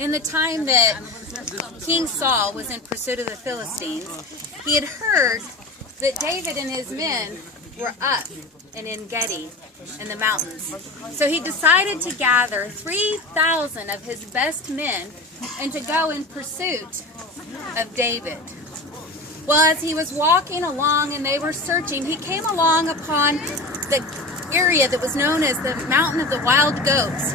In the time that King Saul was in pursuit of the Philistines, he had heard that David and his men were up in En Gedi in the mountains. So he decided to gather 3,000 of his best men and to go in pursuit of David. Well, as he was walking along and they were searching, he came along upon the area that was known as the Mountain of the Wild Goats.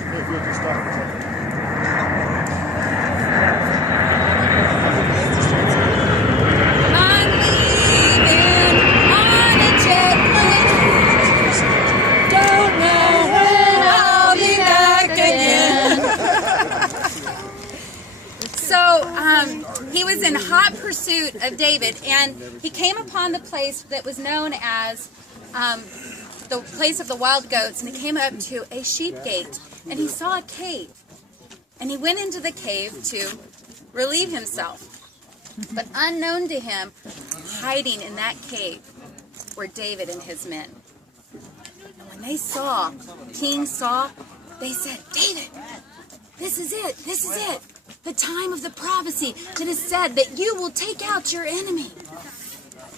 He was in hot pursuit of David, and he came upon the place that was known as the place of the wild goats, and he came up to a sheep gate, and he saw a cave, and he went into the cave to relieve himself. But unknown to him, hiding in that cave were David and his men. And when they saw King Saul, they said, "David, this is it, this is it. The time of the prophecy that is said that you will take out your enemy."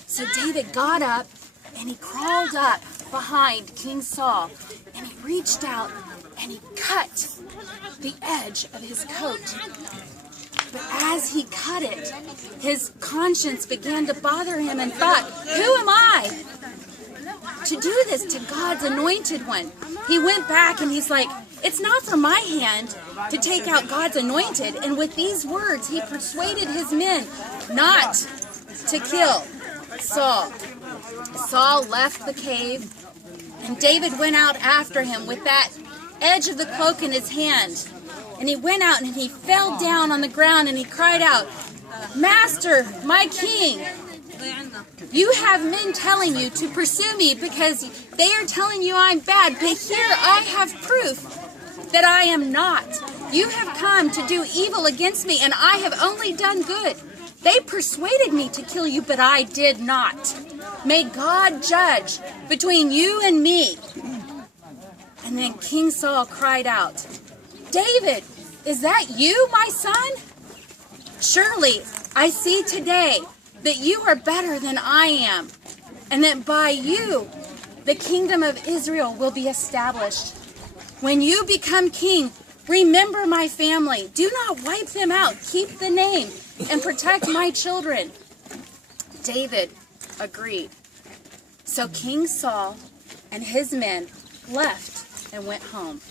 So David got up and he crawled up behind King Saul and he reached out and he cut the edge of his coat. But as he cut it, his conscience began to bother him and thought, "Who am I to do this to God's anointed one?" He went back and he's like, "It's not from my hand to take out God's anointed." And with these words, he persuaded his men not to kill Saul. Saul left the cave, and David went out after him with that edge of the cloak in his hand. And he went out and he fell down on the ground and he cried out, "Master, my king, you have men telling you to pursue me because they are telling you I'm bad, but here I have proof that I am not. You have come to do evil against me, and I have only done good. They persuaded me to kill you, but I did not. May God judge between you and me." And then King Saul cried out, "David, is that you, my son? Surely I see today that you are better than I am, and that by you the kingdom of Israel will be established. When you become king, remember my family. Do not wipe them out. Keep the name and protect my children." David agreed. So King Saul and his men left and went home.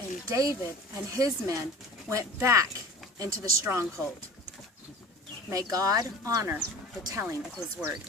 And David and his men went back into the stronghold. May God honor the telling of his word.